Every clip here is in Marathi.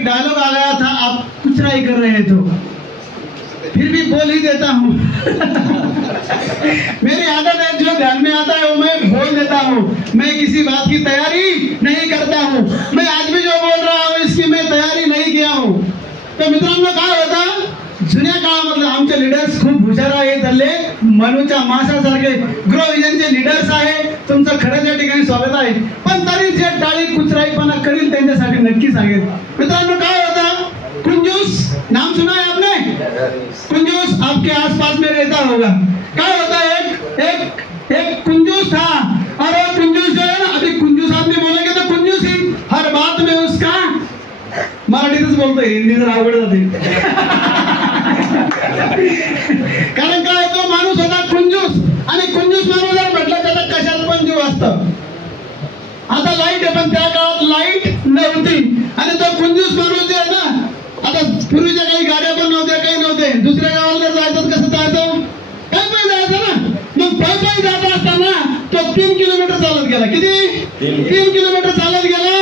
एक डायलॉग आ गया था, आप कुछ नहीं कर रहे तो फिर भी बोल ही देता हूँ। मेरी आदत है, जो ध्यान में आता है वो मैं बोल देता हूँ। मैं किसी बात की तैयारी नहीं करता हूँ। मैं आज भी जो बोल रहा हूँ इसकी मैं तैयारी नहीं किया हूँ। तो मित्रांनो काय होता, जुन्या काळामधले आमचे लीडर्स खूप हुशार आहेत. हल्ले मनूच्या माशासारखे ग्रो विजनचे लीडर्स आहे. तुमचं खरंच या ठिकाणी स्वागत आहे. पण तरी जे टाळी कुचराईपणा करील त्यांच्यासाठी नक्की सांगेल. मित्रांनो काय होता, कुंजूस नाम सुना है आपने? कुंजूस आपके आसपास में रहता होगा. क्या होता है, एक कुंजूस था, और वो कुंजूस जो है ना, अभी कुंजूस आदमी बोलेंगे तो कुंजूस ही हर बात में उसका, मराठीतच बोलतोय, हिंदी जर अवघड जाते. कारण काय, तो माणूस होता कुंजूस, आणि कुंजूस माणूस जर म्हटलं त्याला कशात पण जीव असतं. आता लाईट आहे, पण त्या काळात लाईट नव्हती, आणि तो कुंजूस माणूस जे आहे ना, आता पूर्वीच्या काही गाड्या पण नव्हत्या, काही नव्हते. दुसऱ्या गावाला जर जायचं कसं जायचं, पायी जायचं ना. मग पायी जात असताना तो 3 किलोमीटर चालत गेला. किती? 3 किलोमीटर चालत गेला,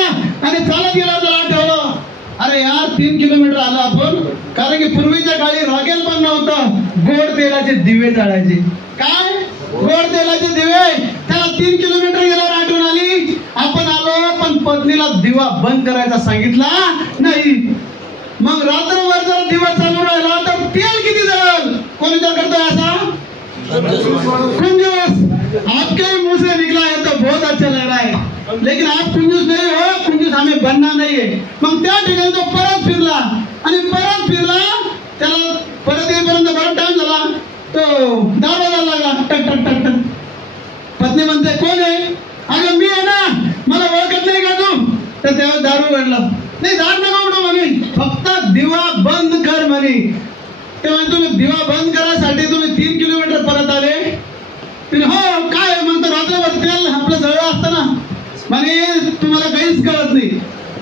आणि चालत गेला तर आठवलं, अरे यार 3 किलोमीटर आला आपण. कारण की पूर्वीच्या काळी रॉकेल पण नव्हतं, गोड तेलाचे दिवे जाळायचे. काय गोड तेलाचे दिवे, त्याला 3 किलोमीटर गेल्यावर आठवण आली, आपण आलो पण पत्नीला दिवा बंद करायचा सांगितला नाही. मग रात्रभर जर दिवा चालू राहिला तर तेल किती जळल? कोण विचार करतोय असा? कुंजूस. आपके मुंह से निकला है तो बहुत अच्छा लग रहा है, लेकिन आप कुंजूस नहीं हो, कुंजूस हमें बनना नहीं है. मग त्या ठिकाणी तो परत फिरला, आणि परत फिरला, त्याला परत येईपर्यंत बराच टाइम झाला. तो दार वाजायला लागला, टक टक टक टक. पत्नी म्हणते, कोण आहे? अगं मी आहे ना, मला ओळखत नाही का तू? तर तेव्हा दार उघडला. नाही, दार नका उघडू म्हणे, फक्त दिवा बंद कर म्हणे. तेव्हा तुम्ही दिवा बंद करायसाठी तुम्ही 3 किलोमीटर परत आले? हो, काय म्हणतो, रात्रभर तेल आपलं जळलं असतं ना म्हणे, तुम्हाला काहीच कळत नाही.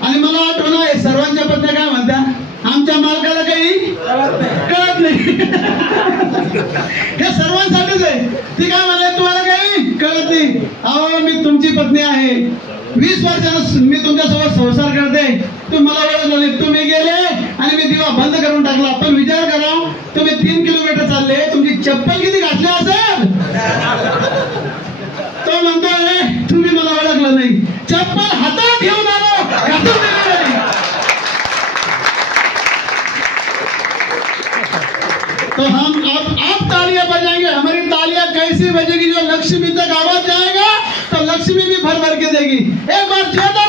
आणि मला आठवण आहे, सर्वांच्या पत्नी काय म्हणत्या, आमच्या मालकाला काही कळत नाही. हे सर्वांसाठीच आहे. ती काय म्हणे, तुम्हाला काही कळत नाही. अहो, मी तुमची पत्नी आहे, 20 वर्षांना मी तुमच्यासोबत संसार करते, तुम्ही मला ओळखलं नाही. तुम्ही गेले आणि मी दिवा बंद करून टाकला. पण विचार करा, तुम्ही 3 किलोमीटर चालले, तुमची चप्पल किती घातली असेल? तो म्हणतोय, तुम्ही मला ओळखलं नाही, चप्पल हातात घेऊन आलो, घातून दिली नाही. तो हम आप तालियां बजाएंगे, हमारी तालियां कैसी बजेगी, जो लक्ष्मी तक आवाज जाएगा तो लक्ष्मी भी भर भर के देगी. एक बार जोरदार